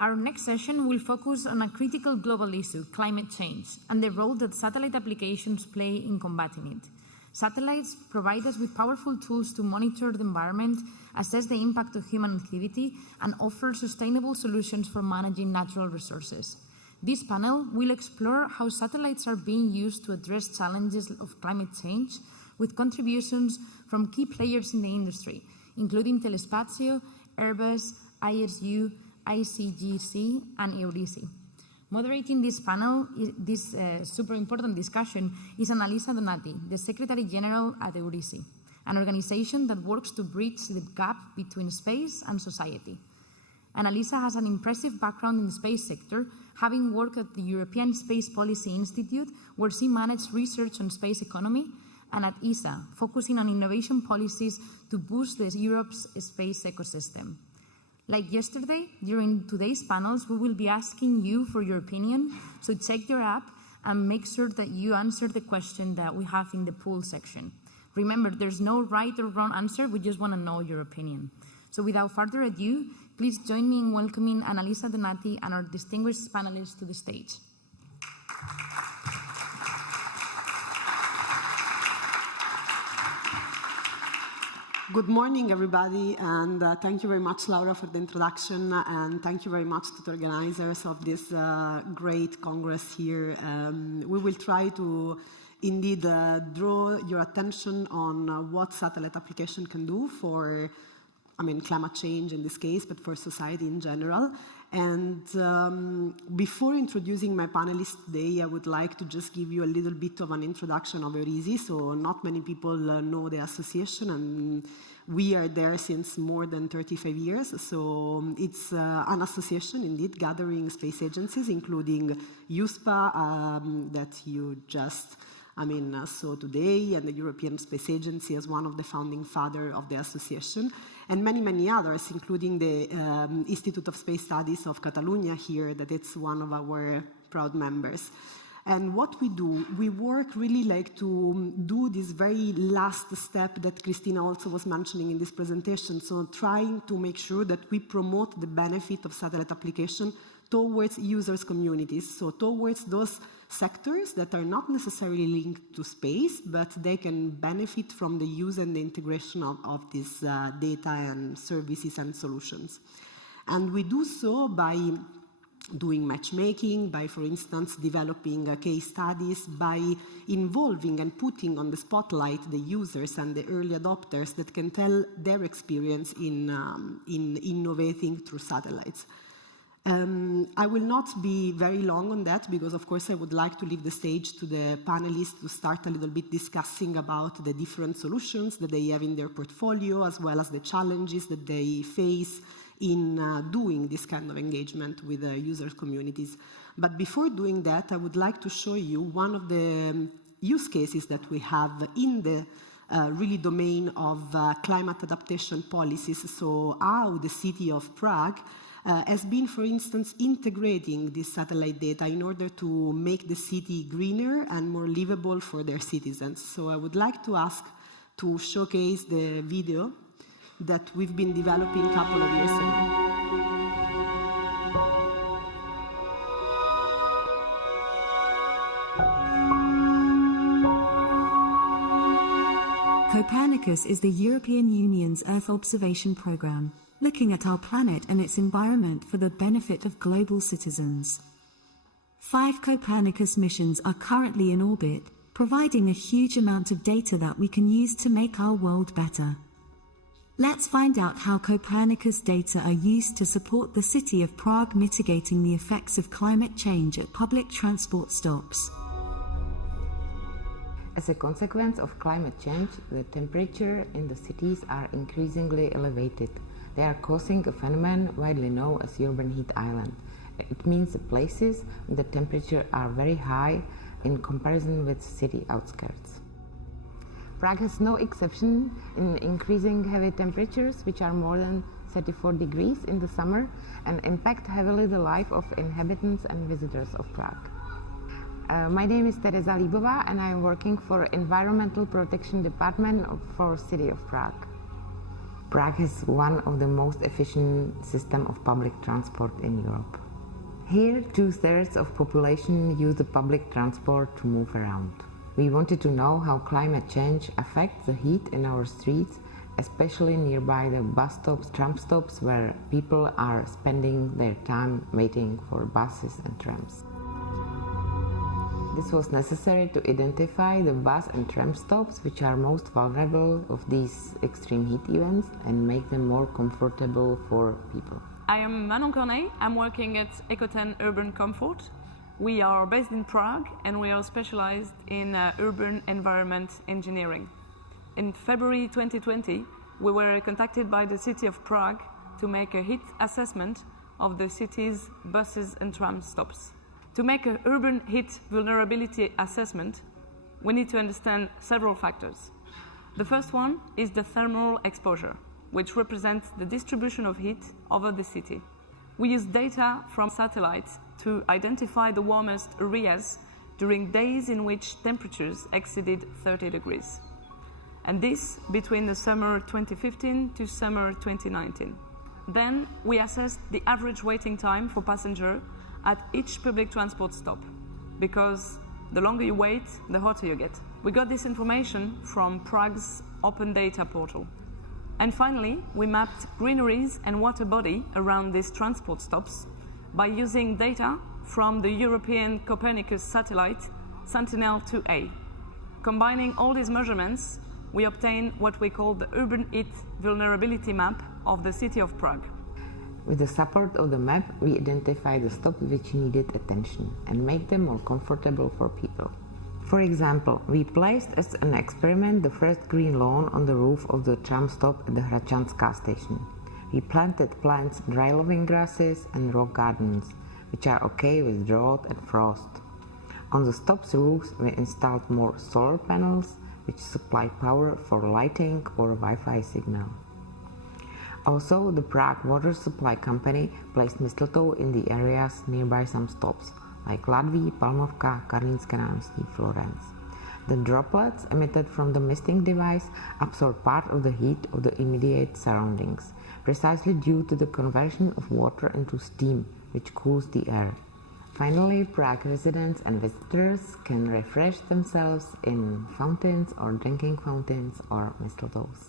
Our next session will focus on a critical global issue, climate change, and the role that satellite applications play in combating it. Satellites provide us with powerful tools to monitor the environment, assess the impact of human activity, and offer sustainable solutions for managing natural resources. This panel will explore how satellites are being used to address challenges of climate change, with contributions from key players in the industry, including Telespazio, Airbus, ISU, ICGC, and Eurici. Moderating this panel, this super important discussion, is Annalisa Donati, the Secretary General at Eurici, an organization that works to bridge the gap between space and society. Annalisa has an impressive background in the space sector, having worked at the European Space Policy Institute, where she managed research on space economy, and at ESA, focusing on innovation policies to boost Europe's space ecosystem. Like yesterday, during today's panels, we will be asking you for your opinion, so check your app and make sure that you answer the question that we have in the poll section. Remember, there's no right or wrong answer, we just want to know your opinion. So without further ado, please join me in welcoming Annalisa Donati and our distinguished panelists to the stage. Good morning, everybody, and thank you very much, Laura, for the introduction, and thank you very much to the organizers of this great Congress here. We will try to indeed draw your attention on what satellite application can do for, climate change in this case, but for society in general. And before introducing my panelists today, I would like to just give you a little bit of an introduction of Eurici. So not many people know the association, and we are there since more than 35 years. So it's an association, indeed, gathering space agencies, including USPA, that you just saw today, and the European Space Agency as one of the founding fathers of the association, and many, many others, including the Institute of Space Studies of Catalonia here, that it's one of our proud members. And what we do, we work really like to do this very last step that Christina also was mentioning in this presentation, so trying to make sure that we promote the benefit of satellite application towards users' communities, so towards those sectors that are not necessarily linked to space, but they can benefit from the use and the integration of this data and services and solutions. And we do so by doing matchmaking, by, for instance, developing case studies, by involving and putting on the spotlight the users and the early adopters that can tell their experience in innovating through satellites. I will not be very long on that because, of course, I would like to leave the stage to the panelists to start a little bit discussing about the different solutions that they have in their portfolio, as well as the challenges that they face in doing this kind of engagement with the user communities. But before doing that, I would like to show you one of the use cases that we have in the really domain of climate adaptation policies. So how the city of Prague has been, for instance, integrating this satellite data in order to make the city greener and more livable for their citizens. So I would like to ask to showcase the video that we've been developing a couple of years ago. Copernicus is the European Union's Earth observation program, looking at our planet and its environment for the benefit of global citizens. 5 Copernicus missions are currently in orbit, providing a huge amount of data that we can use to make our world better. Let's find out how Copernicus data are used to support the city of Prague mitigating the effects of climate change at public transport stops. As a consequence of climate change, the temperature in the cities are increasingly elevated. They are causing a phenomenon widely known as urban heat island. It means the places where the temperatures are very high in comparison with city outskirts. Prague has no exception in increasing heavy temperatures, which are more than 34 degrees in the summer, and impact heavily the life of inhabitants and visitors of Prague. My name is Teresa Líbová, and I am working for Environmental Protection Department for City of Prague. Prague has one of the most efficient systems of public transport in Europe. Here, 2/3 of population use the public transport to move around. We wanted to know how climate change affects the heat in our streets, especially nearby the bus stops, tram stops, where people are spending their time waiting for buses and trams. This was necessary to identify the bus and tram stops which are most vulnerable of these extreme heat events and make them more comfortable for people. I am Manon Corneille. I'm working at Eco10 Urban Comfort. We are based in Prague and we are specialized in urban environment engineering. In February 2020, we were contacted by the city of Prague to make a heat assessment of the city's buses and tram stops. To make an urban heat vulnerability assessment, we need to understand several factors. The first one is the thermal exposure, which represents the distribution of heat over the city. We use data from satellites to identify the warmest areas during days in which temperatures exceeded 30 degrees. And this between the summer 2015 to summer 2019. Then we assessed the average waiting time for passengers at each public transport stop, because the longer you wait, the hotter you get. We got this information from Prague's open data portal. And finally, we mapped greeneries and water body around these transport stops by using data from the European Copernicus satellite Sentinel-2A. Combining all these measurements, we obtain what we call the urban heat vulnerability map of the city of Prague. With the support of the map, we identify the stops which needed attention and make them more comfortable for people. For example, we placed as an experiment the first green lawn on the roof of the tram stop at the Hračanská station. We planted plants, dry living grasses and rock gardens, which are okay with drought and frost. On the stop's roofs, we installed more solar panels, which supply power for lighting or Wi-Fi signal. Also, the Prague Water Supply Company placed mistletoe in the areas nearby some stops, like Ladví, Palmovka, Karlínské náměstí, Florence. The droplets emitted from the misting device absorb part of the heat of the immediate surroundings, precisely due to the conversion of water into steam, which cools the air. Finally, Prague residents and visitors can refresh themselves in fountains or drinking fountains or mistletoes.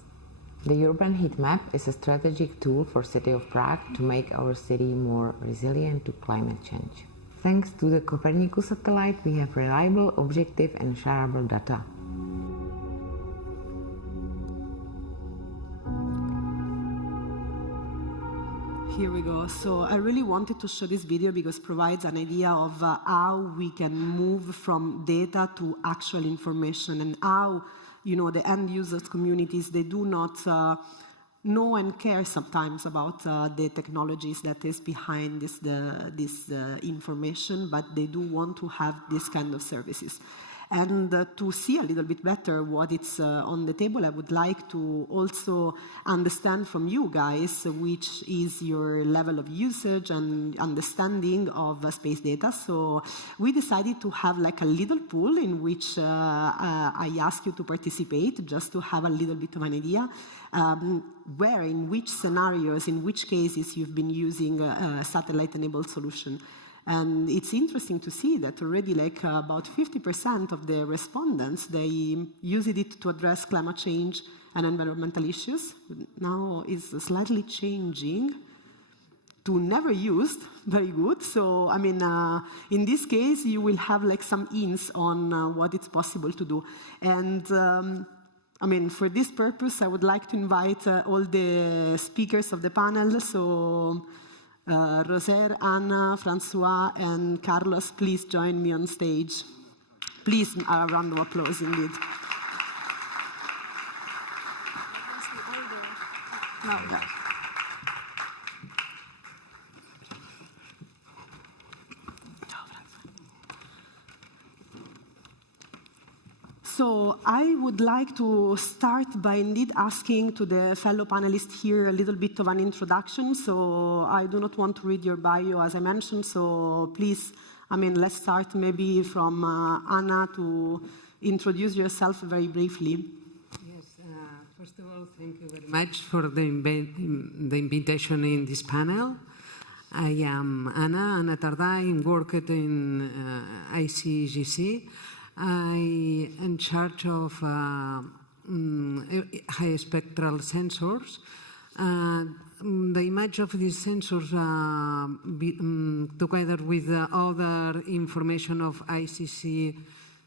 The urban heat map is a strategic tool for City of Prague to make our city more resilient to climate change. Thanks to the Copernicus satellite, we have reliable, objective and shareable data. Here we go. So I really wanted to show this video because it provides an idea of how we can move from data to actual information, and how, you know, the end users communities, they do not know and care sometimes about the technologies that is behind this information, but they do want to have this kind of services. And to see a little bit better what it's on the table, I would like to also understand from you guys which is your level of usage and understanding of space data. So we decided to have like a little pool in which I ask you to participate, just to have a little bit of an idea where, in which scenarios, in which cases you've been using a satellite-enabled solution. And it's interesting to see that already like about 50% of the respondents, they used it to address climate change and environmental issues. Now it's slightly changing to never used. Very good. So, I mean, in this case, you will have like some hints on what it's possible to do. And I mean, for this purpose, I would like to invite all the speakers of the panel. So, Roser, Anna, François, and Carlos, please join me on stage. Please, a round of applause indeed. No, no. So I would like to start by indeed asking to the fellow panelists here a little bit of an introduction. So I do not want to read your bio, as I mentioned. So please, I mean, let's start maybe from Anna to introduce yourself very briefly. Yes, First of all, thank you very much for the invitation in this panel. I am Anna Tardà. I work in ICGC. I am in charge of high spectral sensors. The image of these sensors, together with other information of ICC,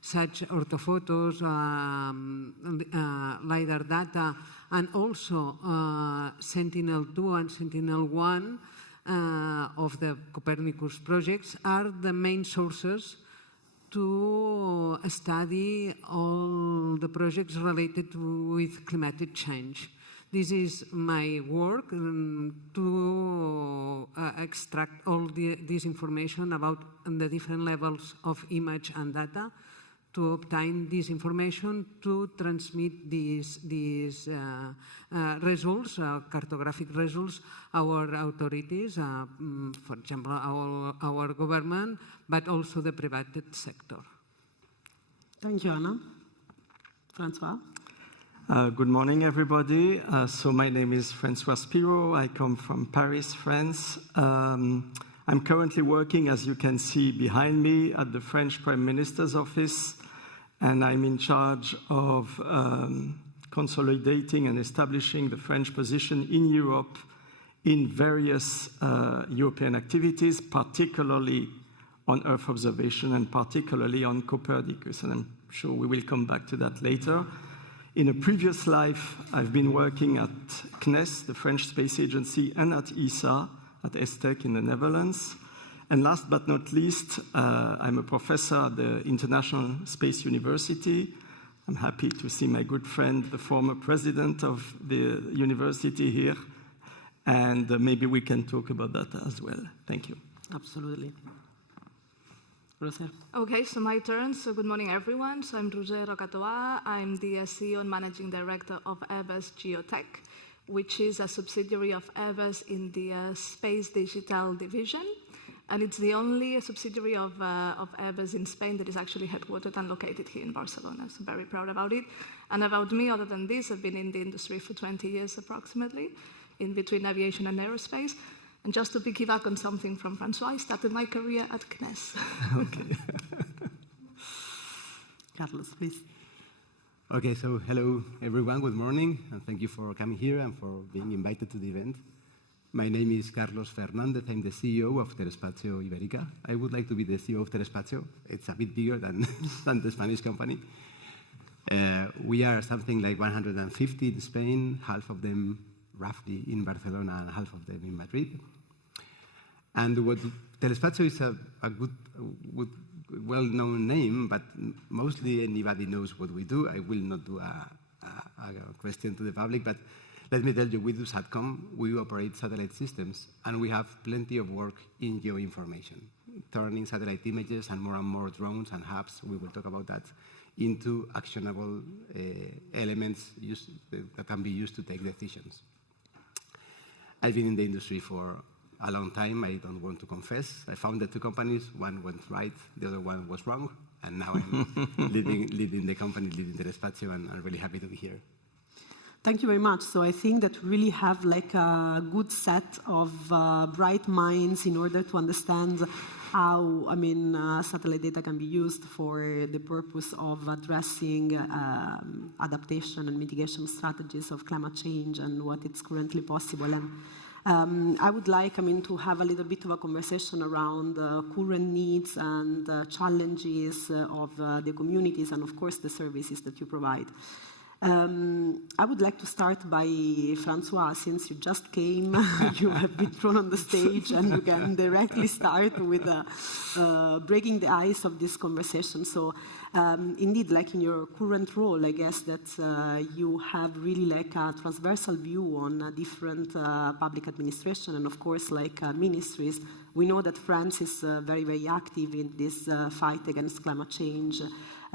such orthophotos, LiDAR data, and also Sentinel-2 and Sentinel-1 of the Copernicus projects, are the main sources to study all the projects related with climate change. This is my work to extract all this information about the different levels of image and data, to obtain this information, to transmit these results, cartographic results, our authorities, for example, our government, but also the private sector. Thank you, Anna. François? Good morning, everybody. So my name is François Spiero. I come from Paris, France. I'm currently working, as you can see behind me, at the French Prime Minister's office, and I'm in charge of consolidating and establishing the French position in Europe in various European activities, particularly on Earth observation and particularly on Copernicus, and I'm sure we will come back to that later. In a previous life, I've been working at CNES, the French Space Agency, and at ESA, at ESTEC in the Netherlands. And last but not least, I'm a professor at the International Space University. I'm happy to see my good friend, the former president of the university here, and maybe we can talk about that as well. Thank you. Absolutely. Rosa. Okay, so my turn. So good morning, everyone. So I'm Roca. I'm the CEO and Managing Director of Airbus GeoTech, which is a subsidiary of Airbus in the Space Digital Division. And it's the only subsidiary of Airbus in Spain that is actually headquartered and located here in Barcelona. So very proud about it. And about me, other than this, I've been in the industry for 20 years approximately, in between aviation and aerospace. And just to piggyback on something from François, I started my career at CNES. Okay. Carlos, please. Okay, so hello everyone, good morning, and thank you for coming here and for being invited to the event. My name is Carlos Fernández. I'm the CEO of Telespazio Ibérica. I would like to be the CEO of Telespazio. It's a bit bigger than the Spanish company. We are something like 150 in Spain, half of them roughly in Barcelona and half of them in Madrid. And what Telespazio is a good well-known name, but mostly anybody knows what we do. I will not do a question to the public, but let me tell you, we do SATCOM, we operate satellite systems, and we have plenty of work in geoinformation, turning satellite images and more drones and hubs, we will talk about that, into actionable elements that can be used to take decisions. I've been in the industry for a long time. I don't want to confess. I founded two companies. One went right, the other one was wrong, and now I'm leading the company, leading Telespazio, and I'm really happy to be here. Thank you very much. So I think that we really have like a good set of bright minds in order to understand how, satellite data can be used for the purpose of addressing adaptation and mitigation strategies of climate change and what is currently possible. And I would like, to have a little bit of a conversation around current needs and challenges of the communities and, of course, the services that you provide. I would like to start by François. Since you just came, you have been thrown on the stage, and you can directly start with breaking the ice of this conversation. So, indeed, like in your current role, I guess that you have really like a transversal view on different public administration and, of course, like ministries. We know that France is very, very active in this fight against climate change.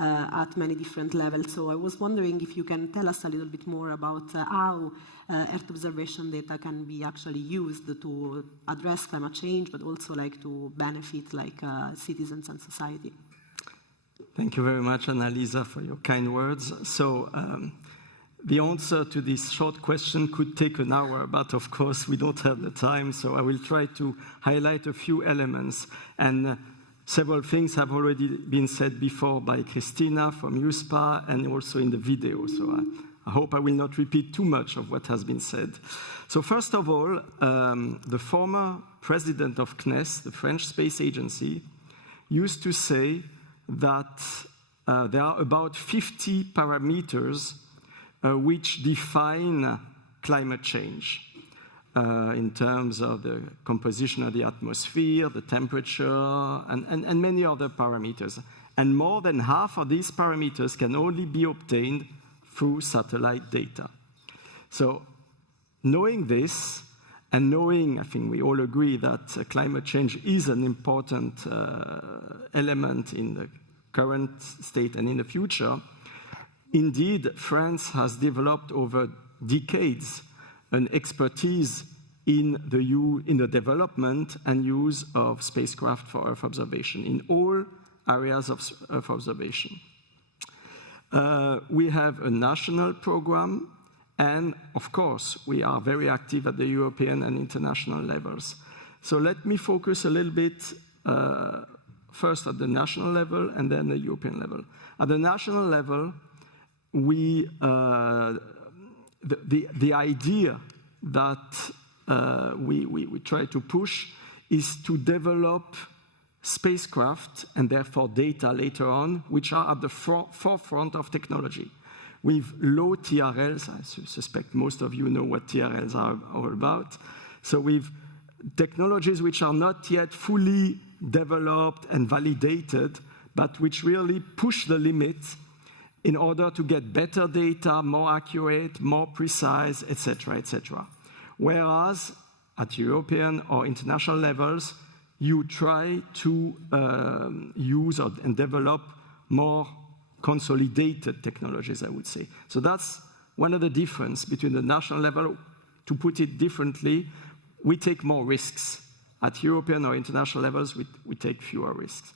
At many different levels. So I was wondering if you can tell us a little bit more about how Earth observation data can be actually used to address climate change, but also like to benefit like citizens and society. Thank you very much, Annalisa, for your kind words. So The answer to this short question could take an hour, but of course we don't have the time, so I will try to highlight a few elements. And several things have already been said before by Christina from USPA and also in the video, so I hope I will not repeat too much of what has been said. So first of all, the former president of CNES, the French Space Agency, used to say that there are about 50 parameters which define climate change in terms of the composition of the atmosphere, the temperature, and many other parameters. And more than half of these parameters can only be obtained through satellite data. So knowing this, and knowing, I think we all agree that climate change is an important element in the current state and in the future, indeed, France has developed over decades an expertise in the development and use of spacecraft for Earth observation in all areas of Earth observation. We have a national program, and of course, we are very active at the European and international levels. So let me focus a little bit first at the national level and then the European level. At the national level, the idea that we try to push is to develop spacecraft and therefore data later on, which are at the forefront of technology. With low TRLs, I suspect most of you know what TRLs are all about. So with technologies which are not yet fully developed and validated, but which really push the limits in order to get better data, more accurate, more precise, etc., etc. Whereas at European or international levels, you try to use and develop more consolidated technologies, I would say. So that's one of the differences between the national level. To put it differently, we take more risks. At European or international levels, we take fewer risks.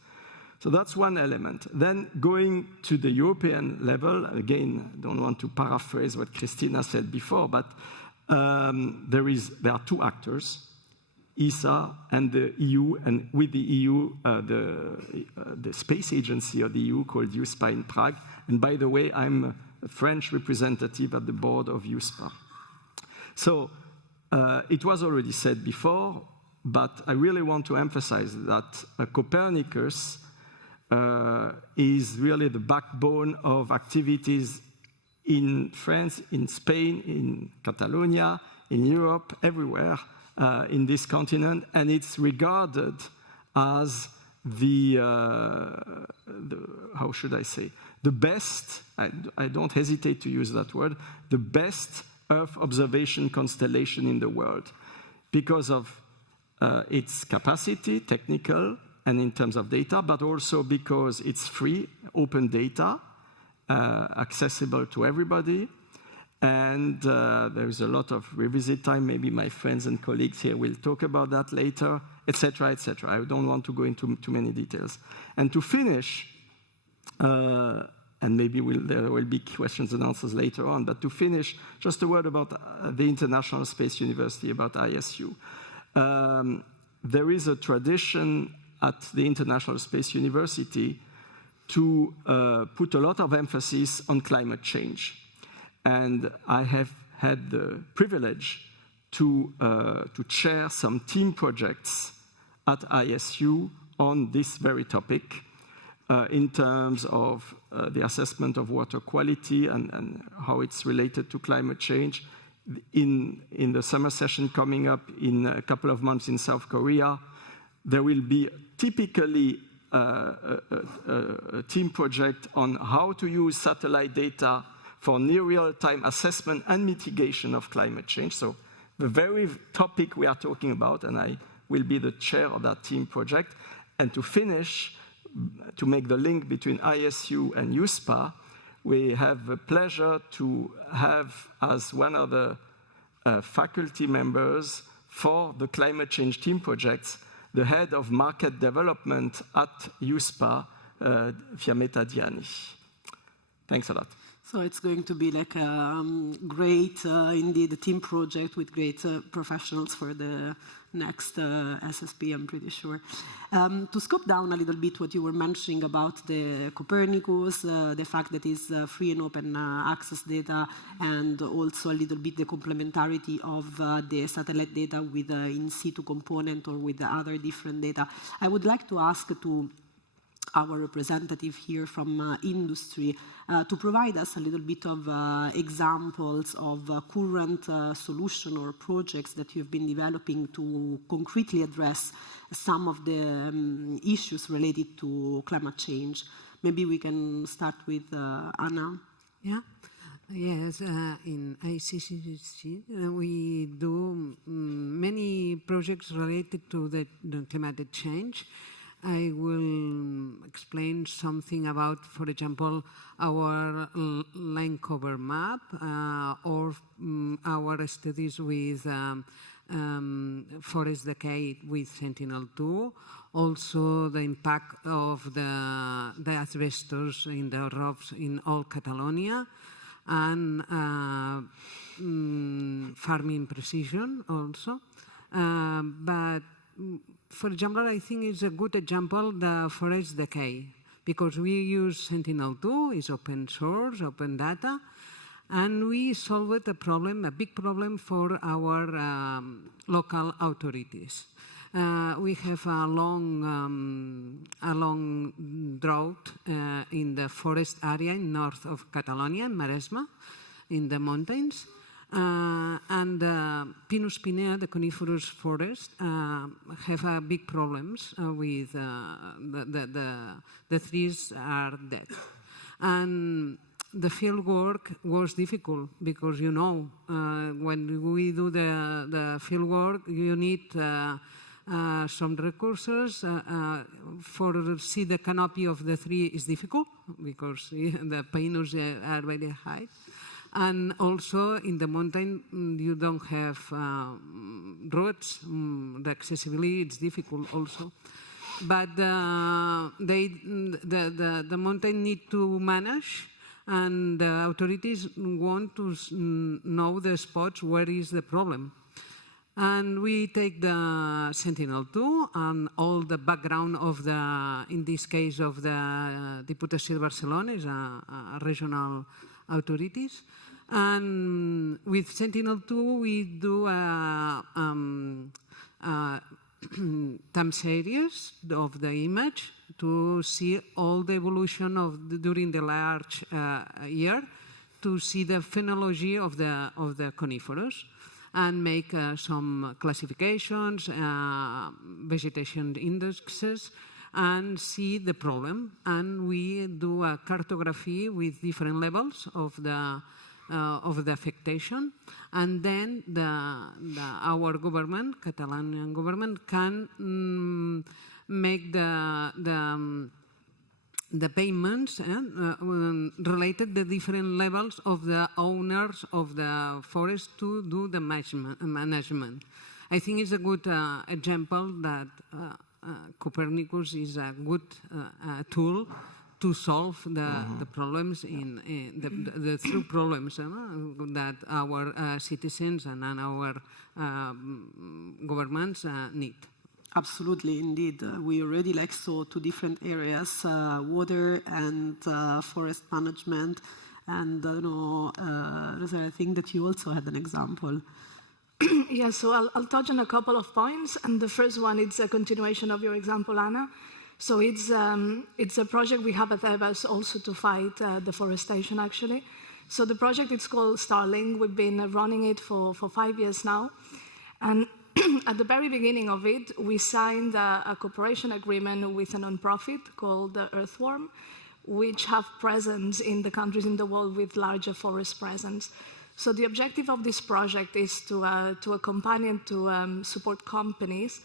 So that's one element. Then going to the European level, again, I don't want to paraphrase what Christina said before, but there are two actors, ESA and the EU, and with the EU, the space agency of the EU called USPA in Prague. And by the way, I'm a French representative at the board of USPA. So it was already said before, but I really want to emphasize that Copernicus is really the backbone of activities in France, in Spain, in Catalonia, in Europe, everywhere in this continent, and it's regarded as how should I say, the best, I don't hesitate to use that word, the best Earth observation constellation in the world because of its capacity, technical, and in terms of data, but also because it's free, open data, accessible to everybody, and there's a lot of revisit time. Maybe my friends and colleagues here will talk about that later, etc., etc. I don't want to go into too many details. And to finish, and maybe there will be questions and answers later on, but to finish, just a word about the International Space University, about ISU. There is a tradition at the International Space University to put a lot of emphasis on climate change. And I have had the privilege to chair some team projects at ISU on this very topic in terms of the assessment of water quality and how it's related to climate change. In the summer session coming up in a couple of months in South Korea, there will be typically a team project on how to use satellite data for near real-time assessment and mitigation of climate change. So the very topic we are talking about, and I will be the chair of that team project. And to finish, to make the link between ISU and USPA, we have the pleasure to have as one of the faculty members for the climate change team projects, the head of market development at USPA, Fiammetta Diani. Thanks a lot. So it's going to be like a great, indeed, a team project with great professionals for the next SSP, I'm pretty sure. To scope down a little bit what you were mentioning about the Copernicus, the fact that it's free and open access data, and also a little bit the complementarity of the satellite data with the in situ component or with the other different data, I would like to ask to our representative here from industry to provide us a little bit of examples of current solution or projects that you've been developing to concretely address some of the issues related to climate change. Maybe we can start with Anna. Yeah. Yes, in ICCC we do many projects related to the climate change. I will explain something about, for example, our land cover map or our studies with forest decay with Sentinel-2, also the impact of the asbestos in the roofs in all Catalonia, and farming precision also. But for example, I think it's a good example, the forest decay, because we use Sentinel-2, it's open source, open data, and we solved a problem, a big problem for our local authorities. We have a long drought in the forest area in north of Catalonia, in Maresme, in the mountains. And Pinus pinea, the coniferous forest, have big problems with the trees are dead. And the field work was difficult because, you know, when we do the field work, you need some resources. For see the canopy of the tree is difficult because the pinus are very high. And also in the mountain, you don't have roads. The accessibility is difficult also. But the mountain need to manage, and the authorities want to know the spots where is the problem. And we take the Sentinel-2 and all the background of the, in this case of the Diputació de Barcelona, is a regional authorities. And with Sentinel-2, we do time series of the image to see all the evolution of during the large year, to see the phenology of the coniferous, and make some classifications, vegetation indexes, and see the problem. And we do a cartography with different levels of the affectation, and then our government, Catalan government, can make the payments related to the different levels of the owners of the forest to do the management. I think it's a good example that Copernicus is a good tool to solve the problems the true problems that our citizens and our governments need. Absolutely, indeed. We already saw two different areas, water and forest management. And I think that you also had an example. Yeah, so I'll touch on a couple of points. And the first one is a continuation of your example, Anna. So it's a project we have at EBS also to fight deforestation, actually. So the project is called Starling. We've been running it for 5 years now. And at the very beginning of it, we signed a cooperation agreement with a non-profit called Earthworm, which have presence in the countries in the world with larger forest presence. So the objective of this project is to accompany and to support companies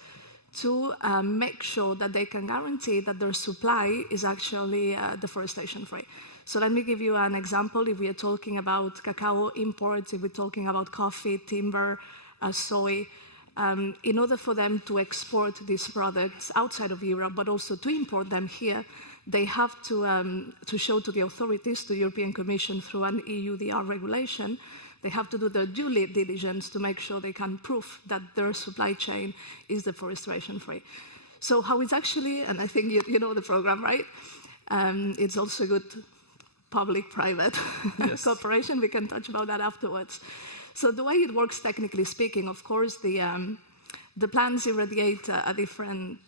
to make sure that they can guarantee that their supply is actually deforestation-free. So let me give you an example. If we are talking about cacao imports, if we're talking about coffee, timber, soy, in order for them to export these products outside of Europe, but also to import them here, they have to show to the authorities, to the European Commission through an EUDR regulation, they have to do their due diligence to make sure they can prove that their supply chain is deforestation-free. So how it's actually, and I think you know the program, right? It's also good public-private cooperation. We can touch about that afterwards. So the way it works, technically speaking, of course, the plants irradiate a different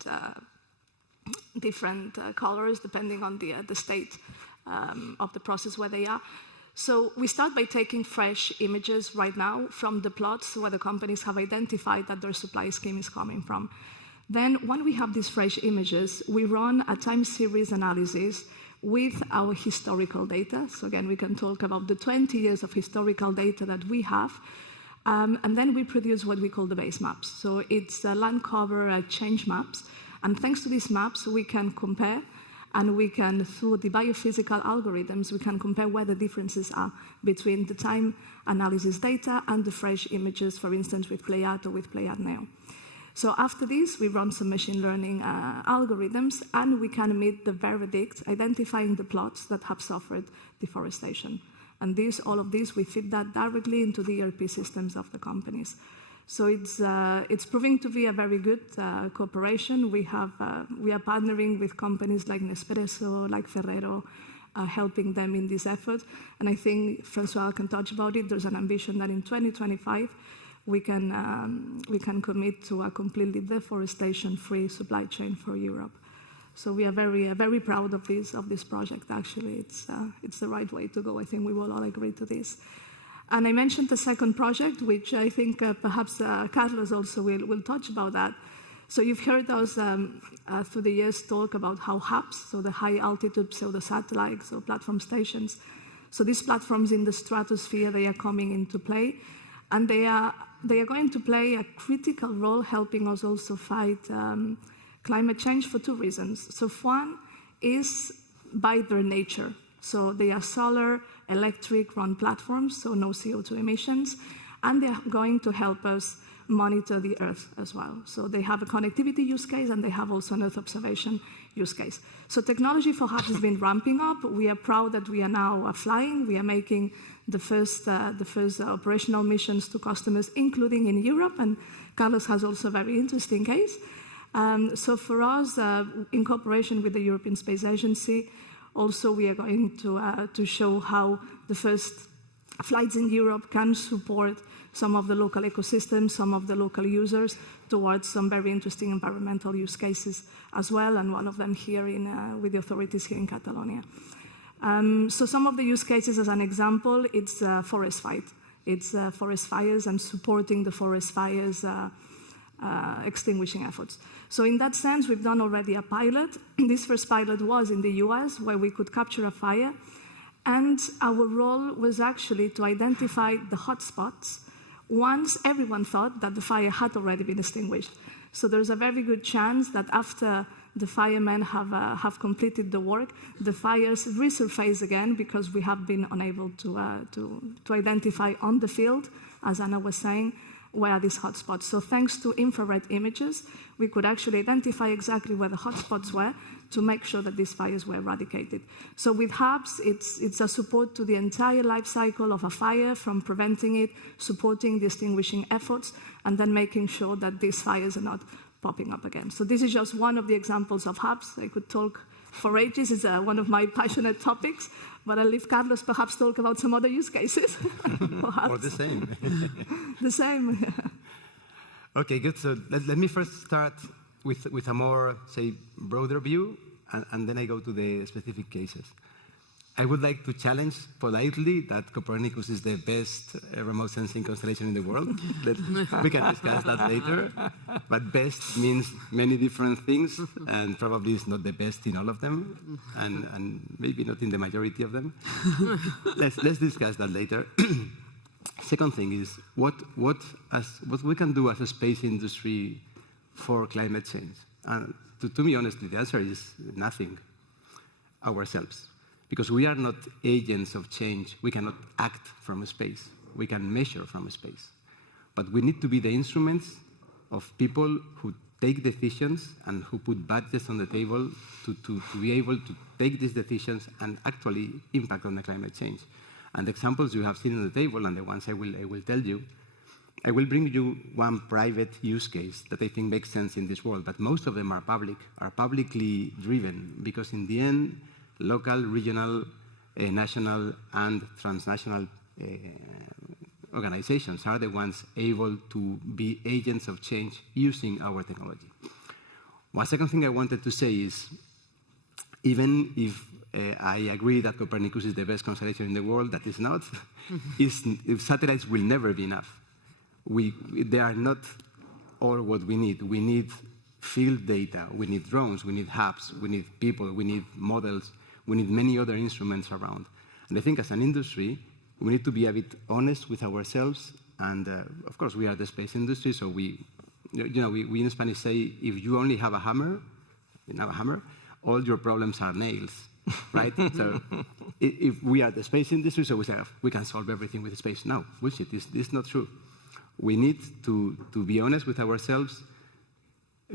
colors depending on the state of the process where they are. So we start by taking fresh images right now from the plots where the companies have identified that their supply scheme is coming from. Then when we have these fresh images, we run a time series analysis with our historical data. So again, we can talk about the 20 years of historical data that we have. And then we produce what we call the base maps. So it's land cover change maps. And thanks to these maps, we can compare, and we can, through the biophysical algorithms, we can compare where the differences are between the time analysis data and the fresh images, for instance, with Pleiad or with Pleiad Neo. So after this, we run some machine learning algorithms, and we can meet the verdict, identifying the plots that have suffered deforestation. And all of this, we feed that directly into the ERP systems of the companies. So it's proving to be a very good cooperation. We are partnering with companies like Nespresso, like Ferrero, helping them in this effort. And I think François can touch about it. There's an ambition that in 2025, we can commit to a completely deforestation-free supply chain for Europe. So we are very proud of this project. Actually, it's the right way to go. I think we will all agree to this. And I mentioned the second project, which I think perhaps Carlos also will touch about that. So you've heard us through the years talk about how hubs, so the high altitude pseudo-satellites or platform stations. So these platforms in the stratosphere, they are coming into play, and they are going to play a critical role helping us also fight climate change for two reasons. So one is by their nature. So they are solar, electric run platforms, so no CO2 emissions, and they're going to help us monitor the Earth as well. So they have a connectivity use case, and they have also an Earth observation use case. So technology for hubs has been ramping up. We are proud that we are now flying. We are making the first operational missions to customers, including in Europe, and Carlos has also a very interesting case. So for us, in cooperation with the European Space Agency, also we are going to show how the first flights in Europe can support some of the local ecosystems, some of the local users, towards some very interesting environmental use cases as well, and one of them here with the authorities here in Catalonia. So some of the use cases, as an example, it's forest fight. It's forest fires and supporting the forest fires extinguishing efforts. So in that sense, we've done already a pilot. This first pilot was in the US, where we could capture a fire. And our role was actually to identify the hotspots once everyone thought that the fire had already been extinguished. So there's a very good chance that after the firemen have completed the work, the fires resurface again because we have been unable to identify on the field, as Anna was saying, where are these hotspots. So thanks to infrared images, we could actually identify exactly where the hotspots were to make sure that these fires were eradicated. So with hubs, it's a support to the entire life cycle of a fire, from preventing it, supporting the extinguishing efforts, and then making sure that these fires are not popping up again. So this is just one of the examples of hubs. I could talk for ages. It's one of my passionate topics, but I'll leave Carlos perhaps talk about some other use cases. Or the same. The same. Okay, good. So let me first start with a more, say, broader view, and then I go to the specific cases. I would like to challenge politely that Copernicus is the best remote sensing constellation in the world. We can discuss that later. But best means many different things, and probably is not the best in all of them, and maybe not in the majority of them. Let's discuss that later. Second thing is what we can do as a space industry for climate change. And to be honest, the answer is nothing ourselves. Because we are not agents of change. We cannot act from space. We can measure from space. But we need to be the instruments of people who take decisions and who put budgets on the table to be able to take these decisions and actually impact on the climate change. And the examples you have seen on the table and the ones I will tell you, I will bring you one private use case that I think makes sense in this world, but most of them are publicly driven, because in the end, local, regional, national, and transnational organizations are the ones able to be agents of change using our technology. One second thing I wanted to say is, even if I agree that Copernicus is the best constellation in the world, that is not, if satellites will never be enough. They are not all what we need. We need field data, we need drones, we need hubs, we need people, we need models, we need many other instruments around. And I think as an industry, we need to be a bit honest with ourselves. And of course, we are the space industry, so we in Spanish say, if you only have a hammer, all your problems are nails, right? So if we are the space industry, so we say, we can solve everything with space. No, bullshit, this is not true. We need to be honest with ourselves,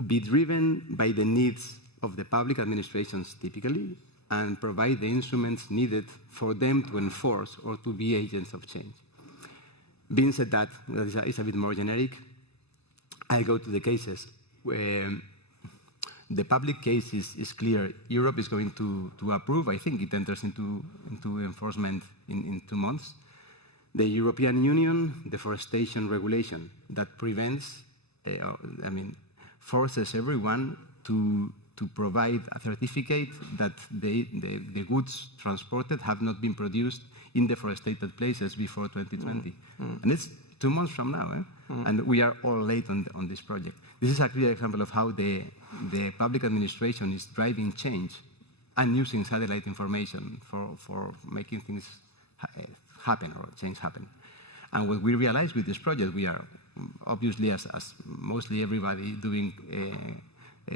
be driven by the needs of the public administrations typically, and provide the instruments needed for them to enforce or to be agents of change. Being said that is a bit more generic, I'll go to the cases. The public case is clear. Europe is going to approve. I think it enters into enforcement in 2 months. The European Union deforestation regulation that prevents, forces everyone to provide a certificate that the goods transported have not been produced in deforested places before 2020. And it's 2 months from now, and we are all late on this project. This is a clear example of how the public administration is driving change and using satellite information for making things happen or change happen. And what we realized with this project, we are obviously, as mostly everybody, doing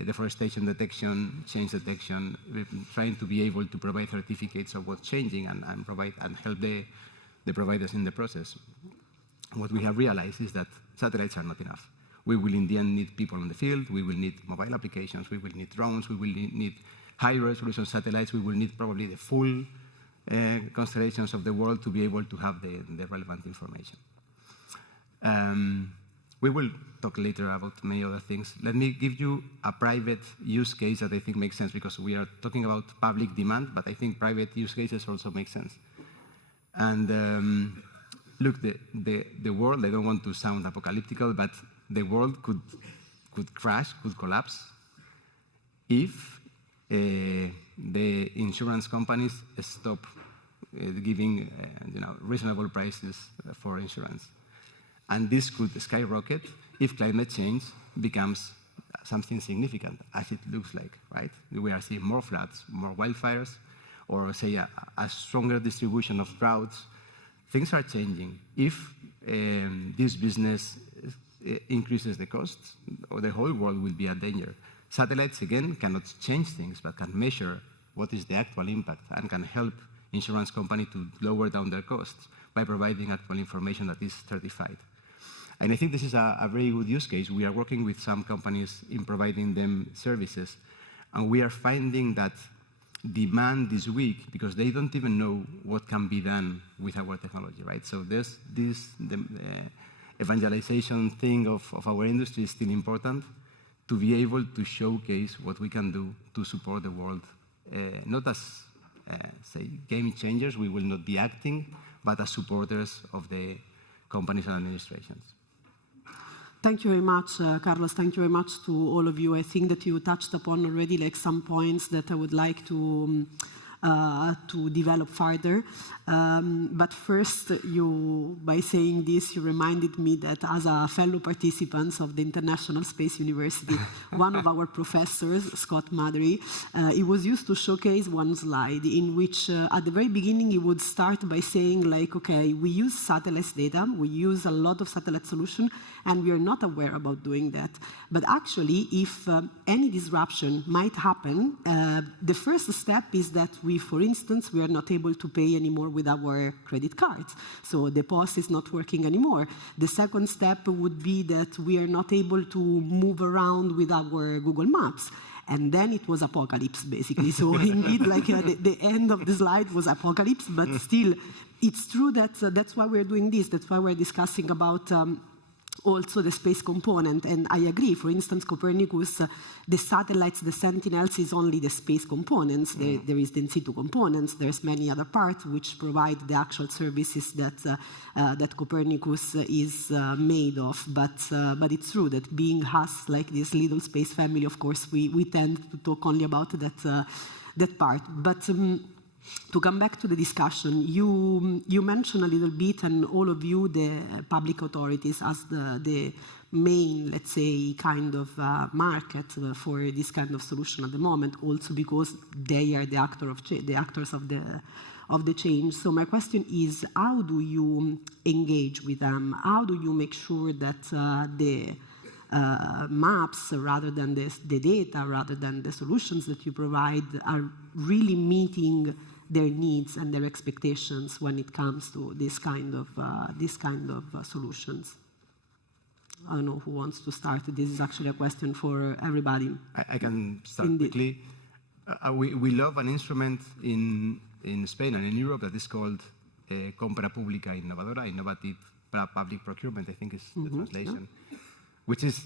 deforestation detection, change detection, trying to be able to provide certificates of what's changing and help the providers in the process. What we have realized is that satellites are not enough. We will in the end need people in the field, we will need mobile applications, we will need drones, we will need high-resolution satellites, we will need probably the full constellations of the world to be able to have the relevant information. We will talk later about many other things. Let me give you a private use case that I think makes sense, because we are talking about public demand, but I think private use cases also make sense. And look, the world, I don't want to sound apocalyptical, but the world could crash, could collapse if the insurance companies stop giving reasonable prices for insurance. And this could skyrocket if climate change becomes something significant, as it looks like, right? We are seeing more floods, more wildfires, or say a stronger distribution of droughts. Things are changing. If this business increases the costs, the whole world will be at danger. Satellites, again, cannot change things, but can measure what is the actual impact and can help insurance companies to lower down their costs by providing actual information that is certified. And I think this is a very good use case. We are working with some companies in providing them services, and we are finding that demand is weak because they don't even know what can be done with our technology, right? So the evangelization thing of our industry is still important, to be able to showcase what we can do to support the world, not as, say, game changers, we will not be acting, but as supporters of the companies and administrations. Thank you very much, Carlos. Thank you very much to all of you. I think that you touched upon already some points that I would like to develop further. But first, by saying this, you reminded me that as a fellow participant of the International Space University, one of our professors, Scott Mathery, he was used to showcase one slide in which at the very beginning he would start by saying like, okay, we use satellite data, we use a lot of satellite solution, and we are not aware about doing that. But actually, if any disruption might happen, the first step is that we for instance, we are not able to pay anymore with our credit cards. So the POS is not working anymore. The second step would be that we are not able to move around with our Google Maps. And then it was apocalypse, basically. So indeed, like the end of the slide was apocalypse, but still, it's true that that's why we're doing this. That's why we're discussing about also the space component. And I agree, for instance, Copernicus, the satellites, the sentinels is only the space components. There is the in situ components. There's many other parts which provide the actual services that that Copernicus is made of. But it's true that being us, like this little space family, of course, we tend to talk only about that part. But to come back to the discussion, you mentioned a little bit, and all of you, the public authorities as the main, let's say, kind of market for this kind of solution at the moment, also because they are the actors of the change. So my question is, how do you engage with them? How do you make sure that the maps, rather than the data, rather than the solutions that you provide, are really meeting their needs and their expectations when it comes to this kind of solutions? I don't know who wants to start. This is actually a question for everybody. I can start quickly. We love an instrument in Spain and in Europe that is called Compra Pública Innovadora, Innovative Public Procurement, I think is the translation, which is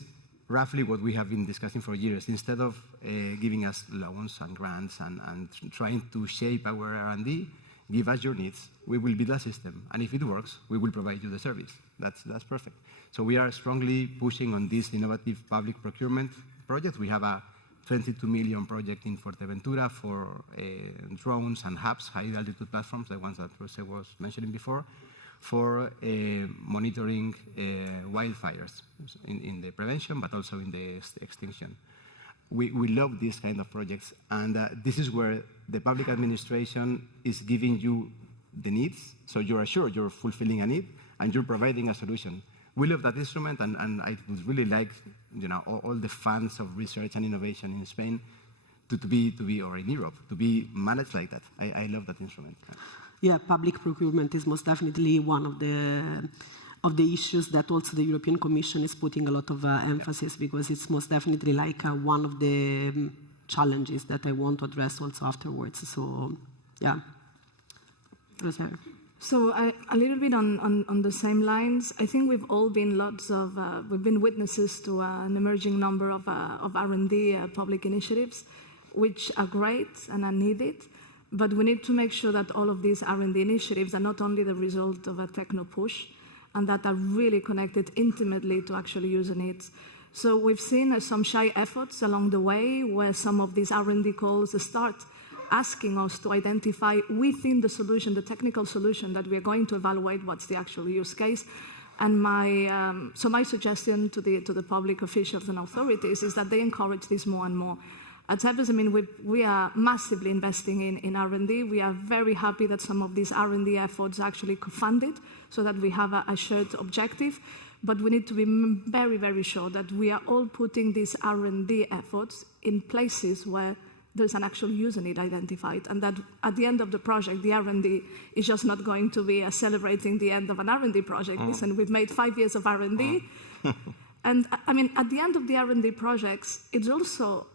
roughly what we have been discussing for years. Instead of giving us loans and grants and trying to shape our R&D, give us your needs. We will build a system, and if it works, we will provide you the service. That's perfect. So we are strongly pushing on this innovative public procurement project. We have a 22 million project in Fuerteventura for drones and hubs, high-altitude platforms, the ones that François was mentioning before, for monitoring wildfires in the prevention, but also in the extinction. We love these kind of projects, and this is where the public administration is giving you the needs, so you are sure you're fulfilling a need, and you're providing a solution. We love that instrument, and I would really like, all the funds of research and innovation in Spain to be, or in Europe, to be managed like that. I love that instrument. Yeah, public procurement is most definitely one of the issues that also the European Commission is putting a lot of emphasis, because it's most definitely like one of the challenges that I want to address also afterwards. So, yeah. Rosario. So a little bit on the same lines, I think we've all been we've been witnesses to an emerging number of R&D public initiatives, which are great and are needed. But we need to make sure that all of these R&D initiatives are not only the result of a techno push, and that are really connected intimately to actual user needs. So we've seen some shy efforts along the way where some of these R&D calls start asking us to identify within the solution, the technical solution, that we're going to evaluate what's the actual use case. And my suggestion to the public officials and authorities is that they encourage this more and more. At Sabies, we are massively investing in R&D. We are very happy that some of these R&D efforts are actually co-funded, so that we have a shared objective. But we need to be very, very sure that we are all putting these R&D efforts in places where there's an actual user need identified, and that at the end of the project, the R&D is just not going to be celebrating the end of an R&D project. Listen, we've made 5 years of R&D. And at the end of the R&D projects, it's also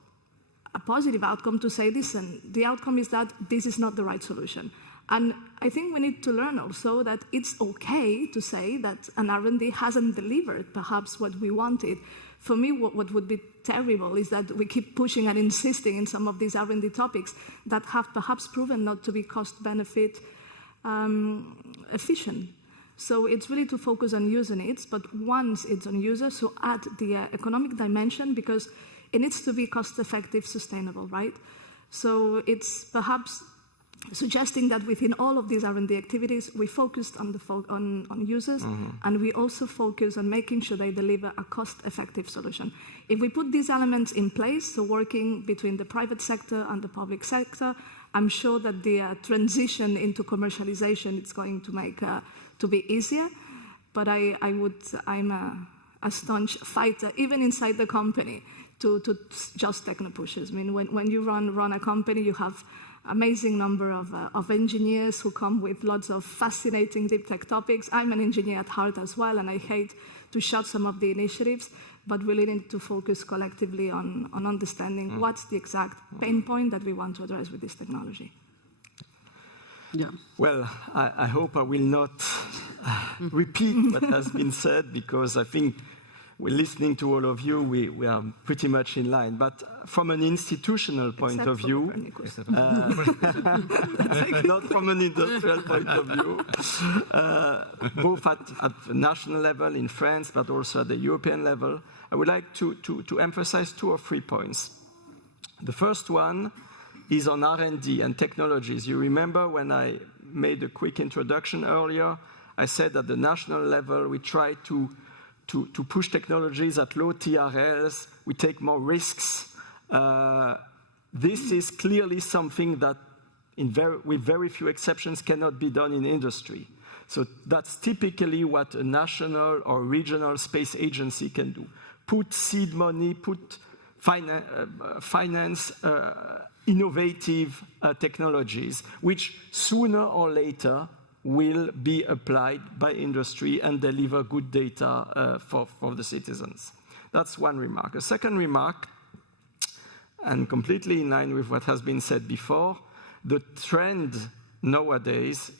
a positive outcome to say, listen, the outcome is that this is not the right solution. And I think we need to learn also that it's okay to say that an R&D hasn't delivered perhaps what we wanted. For me, what would be terrible is that we keep pushing and insisting in some of these R&D topics that have perhaps proven not to be cost-benefit efficient. So it's really to focus on user needs, but once it's on users, so add the economic dimension, because it needs to be cost-effective, sustainable, right? So it's perhaps suggesting that within all of these R&D activities, we focused on users, and we also focus on making sure they deliver a cost-effective solution. If we put these elements in place, so working between the private sector and the public sector, I'm sure that the transition into commercialization is going to make to be easier. But I'm a staunch fighter, even inside the company, to just techno pushes. When you run a company, you have amazing number of engineers who come with lots of fascinating deep tech topics. I'm an engineer at heart as well, and I hate to shout some of the initiatives, but we really need to focus collectively on understanding what's the exact pain point that we want to address with this technology. Yeah. Well, I hope I will not repeat what has been said, because I think we're listening to all of you, we are pretty much in line. But from an institutional point of view, not from an industrial point of view, both at the national level in France, but also at the European level, I would like to emphasize 2 or 3 points. The first one is on R&D and technologies. You remember when I made a quick introduction earlier, I said at the national level we try to push technologies at low TRLs, we take more risks. This is clearly something that, with very few exceptions, cannot be done in industry. So that's typically what a national or regional space agency can do. Put seed money, put finance innovative technologies, which sooner or later will be applied by industry and deliver good data for the citizens. That's one remark. A second remark, and completely in line with what has been said before, the trend nowadays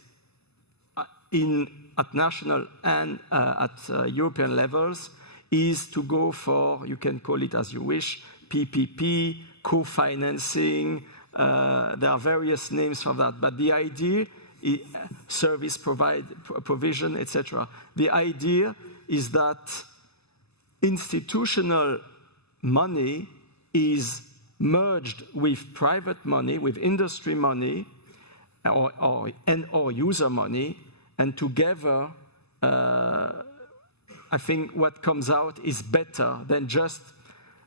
at national and at European levels is to go for, you can call it as you wish, PPP, co-financing, there are various names for that, but the idea service provision, etc. The idea is that institutional money is merged with private money, with industry money, or user money, and together, I think what comes out is better than just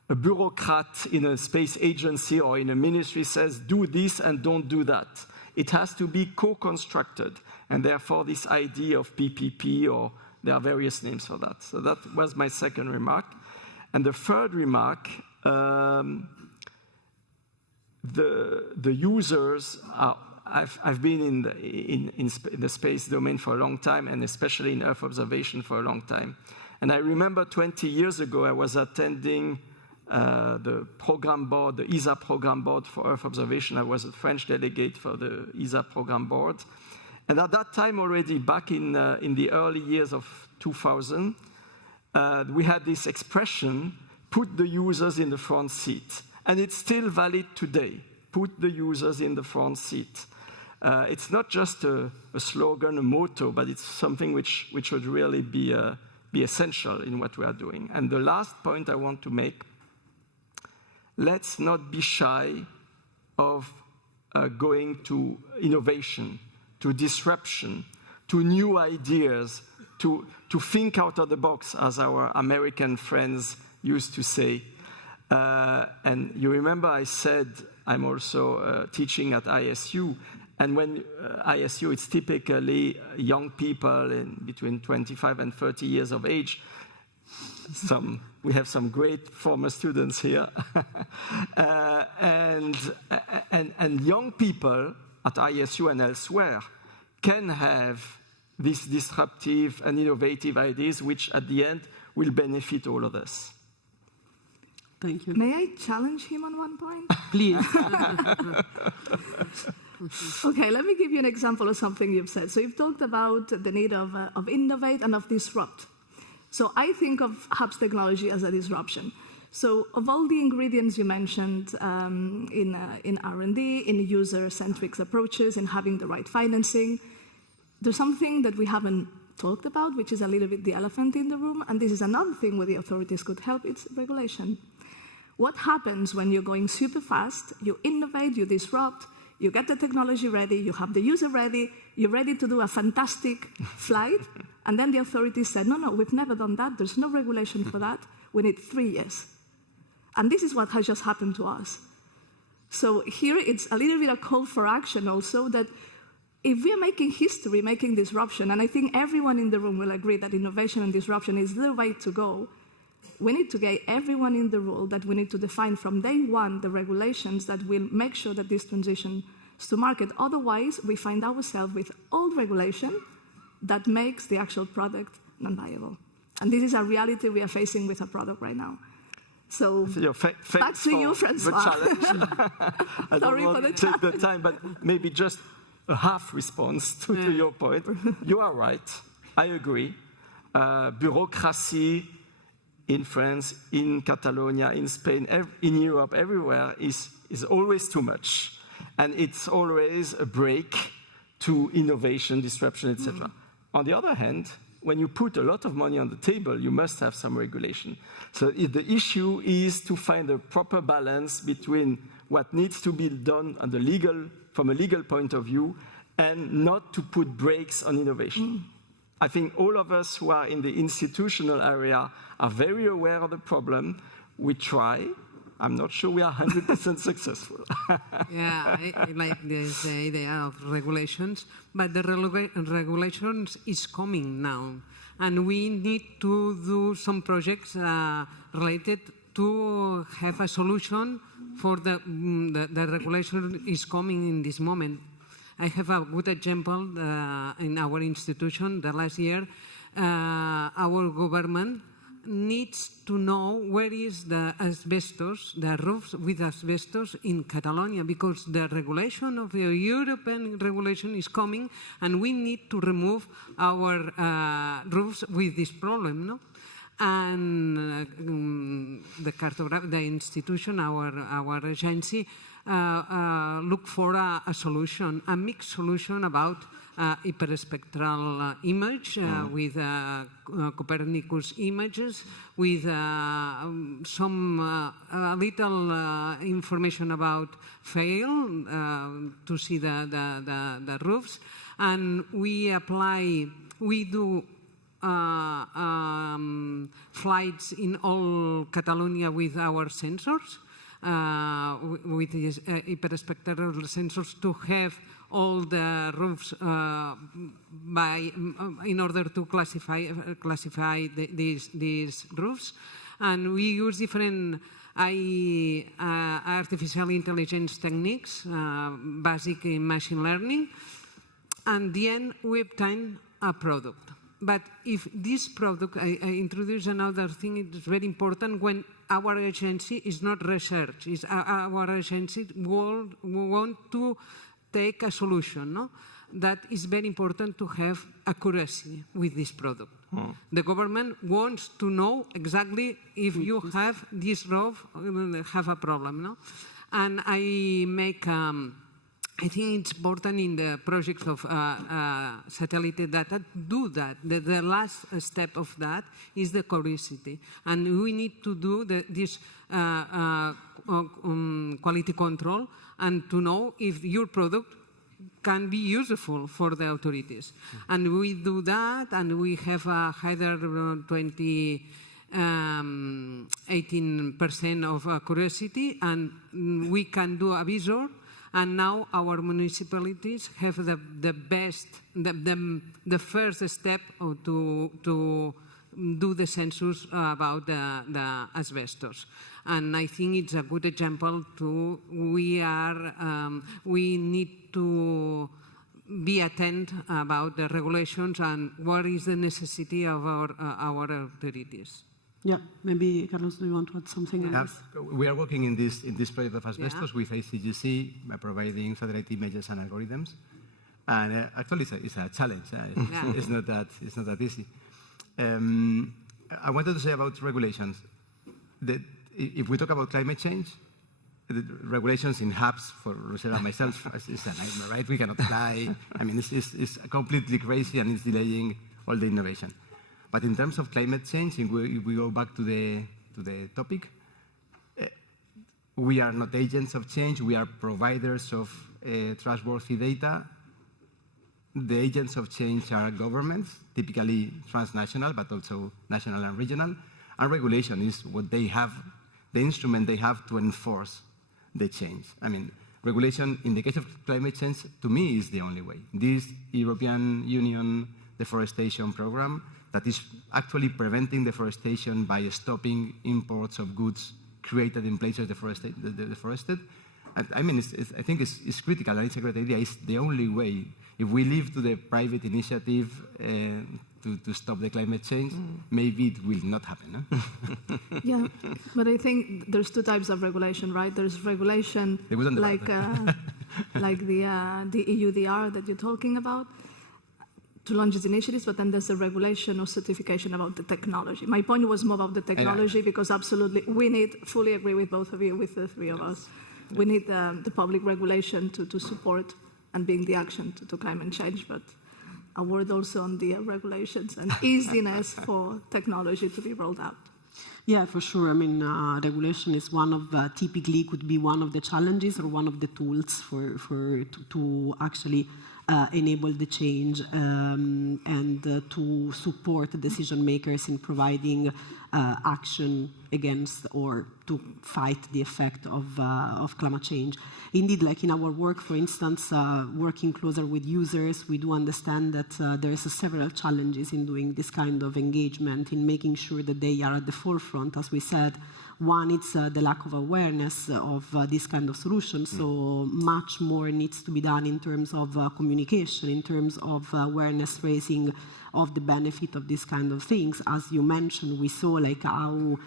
a bureaucrat in a space agency or in a ministry says, do this and don't do that. It has to be co-constructed, and therefore this idea of PPP, or there are various names for that. So that was my second remark. And the third remark, the users are, I've been in the space domain for a long time, and especially in Earth observation for a long time. And I remember 20 years ago, I was attending the program board, the ESA program board for Earth observation. I was a French delegate for the ESA program board. And at that time already, back in the early years of 2000, we had this expression, put the users in the front seat. And it's still valid today, put the users in the front seat. It's not just a slogan, a motto, but it's something which should really be essential in what we are doing. And the last point I want to make, let's not be shy of going to innovation, to disruption, to new ideas, to think out of the box, as our American friends used to say. And you remember I said I'm also teaching at ISU, and when ISU, it's typically young people in between 25 and 30 years of age. We have some great former students here. And young people at ISU and elsewhere can have these disruptive and innovative ideas, which at the end will benefit all of us. Thank you. May I challenge him on one point? Please. Okay, let me give you an example of something you've said. So you've talked about the need of innovate and of disrupt. So I think of HUB's technology as a disruption. So of all the ingredients you mentioned in R&D, in user-centric approaches, in having the right financing, there's something that we haven't talked about, which is a little bit the elephant in the room, and this is another thing where the authorities could help, it's regulation. What happens when you're going super fast, you innovate, you disrupt, you get the technology ready, you have the user ready, you're ready to do a fantastic flight, and then the authorities said, no, we've never done that, there's no regulation for that, we need 3 years. And this is what has just happened to us. So here it's a little bit a call for action also, that if we are making history, making disruption, and I think everyone in the room will agree that innovation and disruption is the way to go, we need to get everyone in the role that we need to define from day one the regulations that will make sure that this transition to market. Otherwise, we find ourselves with old regulation that makes the actual product non-viable. And this is a reality we are facing with a product right now. So back to you, François. I don't want to take the time, but maybe just a half response to your point. You are right. I agree. Bureaucracy in France, in Catalonia, in Spain, in Europe, everywhere is always too much. And it's always a break to innovation, disruption, etc. On the other hand, when you put a lot of money on the table, you must have some regulation. So the issue is to find a proper balance between what needs to be done on the from a legal point of view and not to put brakes on innovation. I think all of us who are in the institutional area are very aware of the problem. We try. I'm not sure we are 100% successful. Yeah, I like this idea of regulations, but the regulations is coming now, and we need to do some projects related to have a solution for the regulation is coming in this moment. I have a good example in our institution. The last year, our government needs to know where is the asbestos, the roofs with asbestos in Catalonia, because the regulation of the European regulation is coming, and we need to remove our roofs with this problem, no? And the institution, our agency, look for a solution, a mixed solution about hyperspectral image with Copernicus images, with some little information about fail to see the roofs, and we do flights in all Catalonia with our sensors, with these hyperspectral sensors to have all the roofs in order to classify these roofs. And we use different artificial intelligence techniques, basic in machine learning, and then we obtain a product. But if this product, I introduce another thing, it's very important when our agency is not research, is our agency want to take a solution, no? That is very important to have accuracy with this product. The government wants to know exactly if you have this roof, have a problem, no? And I think it's important in the projects of satellite data do that. The last step of that is the curiosity. And we need to do this quality control and to know if your product can be useful for the authorities. And we do that, and we have a higher 18% of curiosity, and we can do a visor. And now our municipalities have the first step to do the census about the asbestos. And I think it's a good example we need to be attentive about the regulations and what is the necessity of our authorities. Yeah, maybe, Carlos, do you want to add something? Yes, we are working in this project of asbestos with ACGC by providing satellite images and algorithms. And actually, it's a challenge. It's not that easy. I wanted to say about regulations that if we talk about climate change, the regulations in hubs for Rochelle and myself is a nightmare, right? We cannot fly. I mean, it's completely crazy, and it's delaying all the innovation. But in terms of climate change, if we go back to the topic, we are not agents of change. We are providers of trustworthy data. The agents of change are governments, typically transnational, but also national and regional. And regulation is what they have, the instrument they have to enforce the change. I mean, regulation, in the case of climate change, to me, is the only way. This European Union deforestation program that is actually preventing deforestation by stopping imports of goods created in places deforested, I mean, I think it's critical, and it's a great idea. It's the only way. If we leave to the private initiative to stop the climate change, maybe it will not happen. No? Yeah, but I think there's two types of regulation, right? There's regulation like the EUDR that you're talking about, to launch these initiatives, but then there's a regulation or certification about the technology. My point was more about the technology, because absolutely we need, fully agree with both of you, with the three of us, we need the public regulation to support and bring the action to climate change, but a word also on the regulations and easiness for technology to be rolled out. Yeah, for sure. I mean, regulation is one of, typically could be one of the challenges or one of the tools to actually enable the change and to support decision makers in providing action against or to fight the effect of climate change. Indeed, like in our work, for instance, working closer with users, we do understand that there is several challenges in doing this kind of engagement, in making sure that they are at the forefront. As we said, one, it's the lack of awareness of this kind of solutions, so much more needs to be done in terms of communication, in terms of awareness raising of the benefit of these kind of things. As you mentioned, we saw like how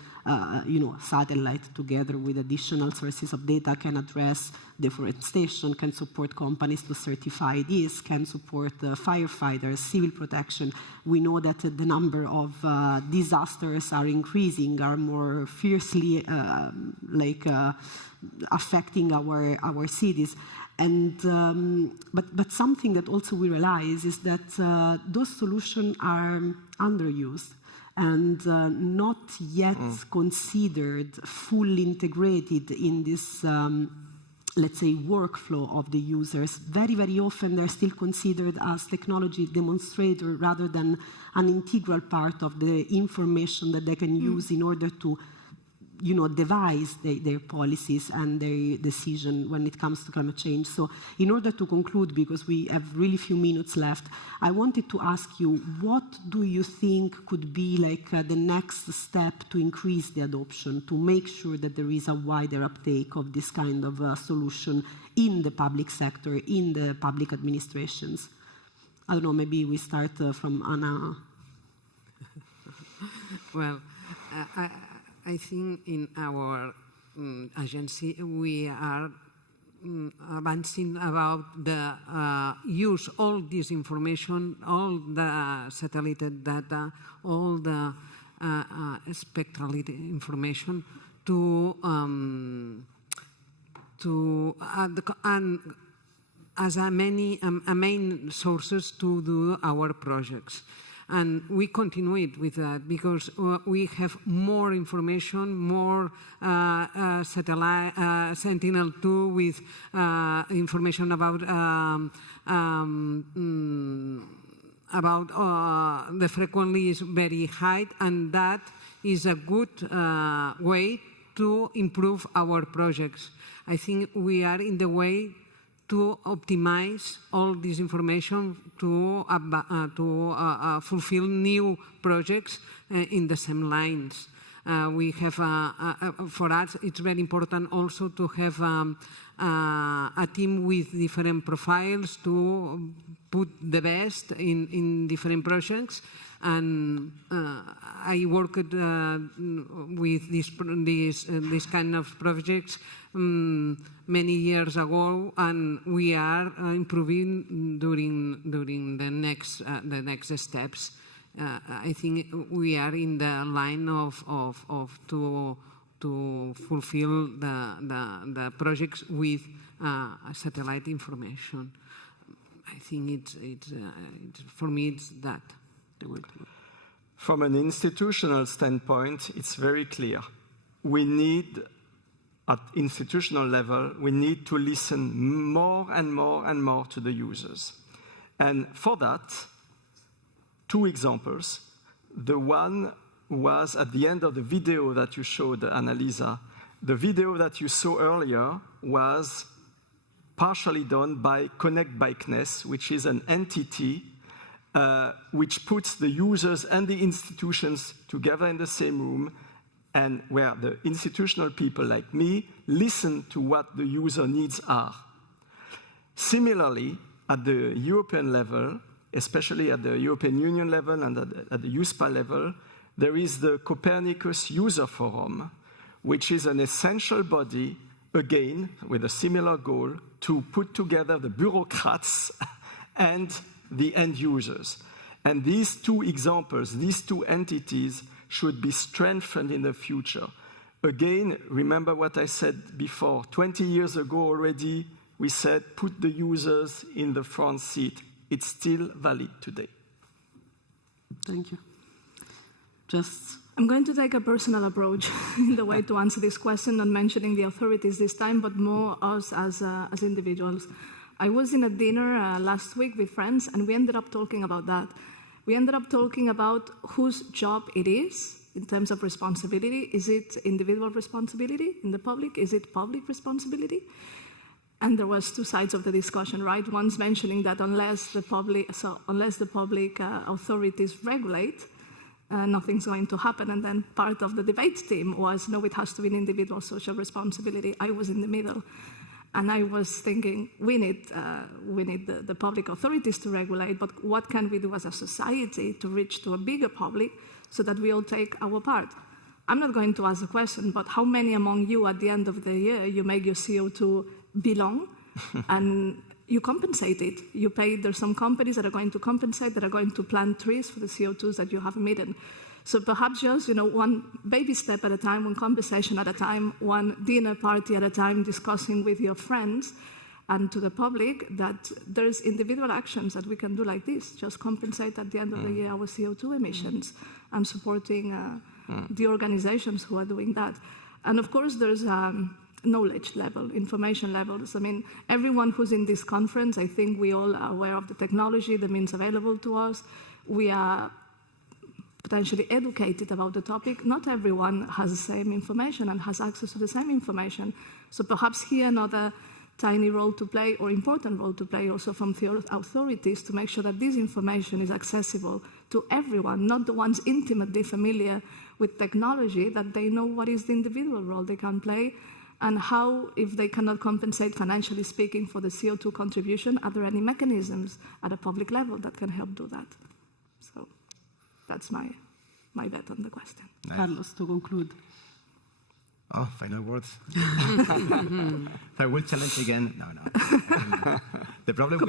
satellite together with additional sources of data can address deforestation, can support companies to certify this, can support firefighters, civil protection. We know that the number of disasters are increasing, are more fiercely affecting our cities. And but something that also we realize is that those solutions are underused and not yet considered fully integrated in this, let's say, workflow of the users. Very, very often they're still considered as technology demonstrator rather than an integral part of the information that they can use in order to devise their policies and their decision when it comes to climate change. So in order to conclude, because we have really few minutes left, I wanted to ask you, what do you think could be like the next step to increase the adoption, to make sure that there is a wider uptake of this kind of solution in the public sector, in the public administrations? I don't know, maybe we start from Anna. Well, I think in our agency we are advancing about the use all this information, all the satellite data, all the spectral information as a main sources to do our projects. And we continue it with that because we have more information, more Sentinel-2 with information about the frequency is very high, and that is a good way to improve our projects. I think we are in the way to optimize all this information to fulfill new projects in the same lines. We have, for us, it's very important also to have a team with different profiles to put the best in different projects. And I worked with this kind of projects many years ago, and we are improving during the next steps. I think we are in the line of to fulfill the projects with satellite information. I think it's for me it's that. From an institutional standpoint, it's very clear. We need, at institutional level, we need to listen more and more and more to the users. And for that, two examples. The one was at the end of the video that you showed, Annalisa. The video that you saw earlier was partially done by Connect Bikeness, which is an entity which puts the users and the institutions together in the same room and where the institutional people like me listen to what the user needs are. Similarly, at the European level, especially at the European Union level and at the USPA level, there is the Copernicus User Forum, which is an essential body, again, with a similar goal, to put together the bureaucrats and the end users. And these two examples, these two entities, should be strengthened in the future. Again, remember what I said before, 20 years ago already, we said put the users in the front seat. It's still valid today. Thank you. I'm going to take a personal approach in the way to answer this question, not mentioning the authorities this time, but more us as individuals. I was in a dinner last week with friends, and we ended up talking about that. We ended up talking about whose job it is in terms of responsibility. Is it individual responsibility in the public? Is it public responsibility? And there was two sides of the discussion, right? One's mentioning that unless the public authorities regulate, nothing's going to happen. And then part of the debate team was, no, it has to be an individual social responsibility. I was in the middle. And I was thinking, we need the public authorities to regulate, but what can we do as a society to reach to a bigger public so that we all take our part? I'm not going to ask the question, but how many among you at the end of the year you make your CO2 belong and you compensate it? You pay, there's some companies that are going to compensate, that are going to plant trees for the CO2s that you have emitted. So perhaps just, one baby step at a time, one conversation at a time, one dinner party at a time, discussing with your friends and to the public that there's individual actions that we can do like this, just compensate at the end of the year our CO2 emissions and supporting the organizations who are doing that. And of course, there's knowledge level, information levels. I mean, everyone who's in this conference, I think we all are aware of the technology, the means available to us. We are potentially educated about the topic. Not everyone has the same information and has access to the same information. So perhaps here another tiny role to play, or important role to play also from the authorities, to make sure that this information is accessible to everyone, not the ones intimately familiar with technology, that they know what is the individual role they can play and how, if they cannot compensate financially speaking for the CO2 contribution, are there any mechanisms at a public level that can help do that? So that's my bet on the question. Nice. Carlos, to conclude. Oh, final words. So I will challenge again. No. The problem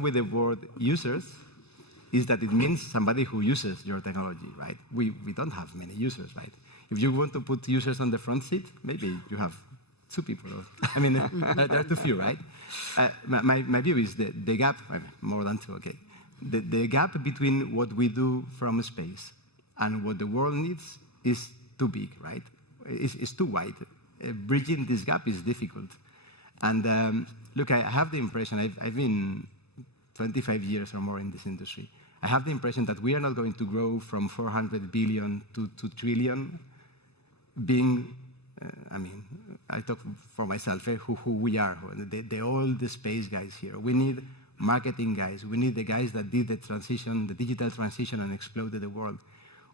with the word users is that it means somebody who uses your technology, right? We don't have many users, right? If you want to put users on the front seat, maybe you have 2 people. I mean, there are too few, right? My view is the gap, more than 2, okay. The gap between what we do from space and what the world needs is too big, right? It's too wide. Bridging this gap is difficult. And look, I have the impression, I've been 25 years or more in this industry. I have the impression that we are not going to grow from 400 billion to 2 trillion being, I talk for myself, who we are, all the space guys here. We need marketing guys. We need the guys that did the transition, the digital transition, and exploded the world.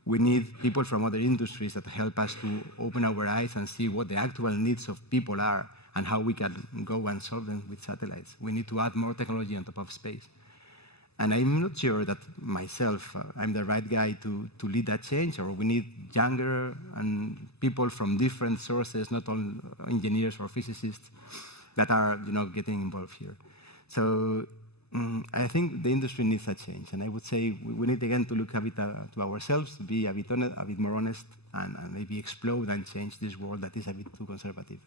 We need people from other industries that help us to open our eyes and see what the actual needs of people are and how we can go and solve them with satellites. We need to add more technology on top of space. And I'm not sure that myself, I'm the right guy to lead that change, or we need younger and people from different sources, not all engineers or physicists, that are getting involved here. So I think the industry needs a change, and I would say we need again to look a bit to ourselves, to be a bit more honest, and maybe explode and change this world that is a bit too conservative.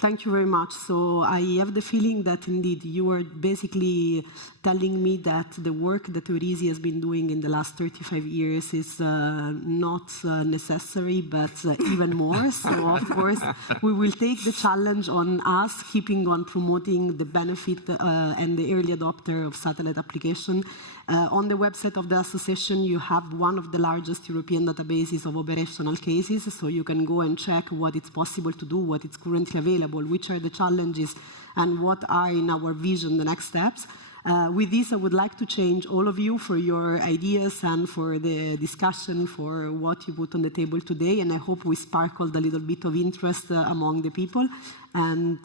Thank you very much. So I have the feeling that indeed you are basically telling me that the work that Eurisi has been doing in the last 35 years is not necessary, but even more. So of course, we will take the challenge on us keeping on promoting the benefit and the early adopter of satellite application. On the website of the association, you have one of the largest European databases of operational cases, so you can go and check what it's possible to do, what is currently available, which are the challenges, and what are, in our vision, the next steps. With this, I would like to thank all of you for your ideas and for the discussion, for what you put on the table today, and I hope we sparkled a little bit of interest among the people. And,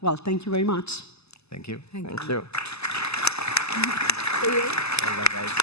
well, thank you very much. Thank you. Thank you. See you. Bye-bye.